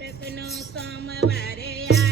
Krishna सोमवारया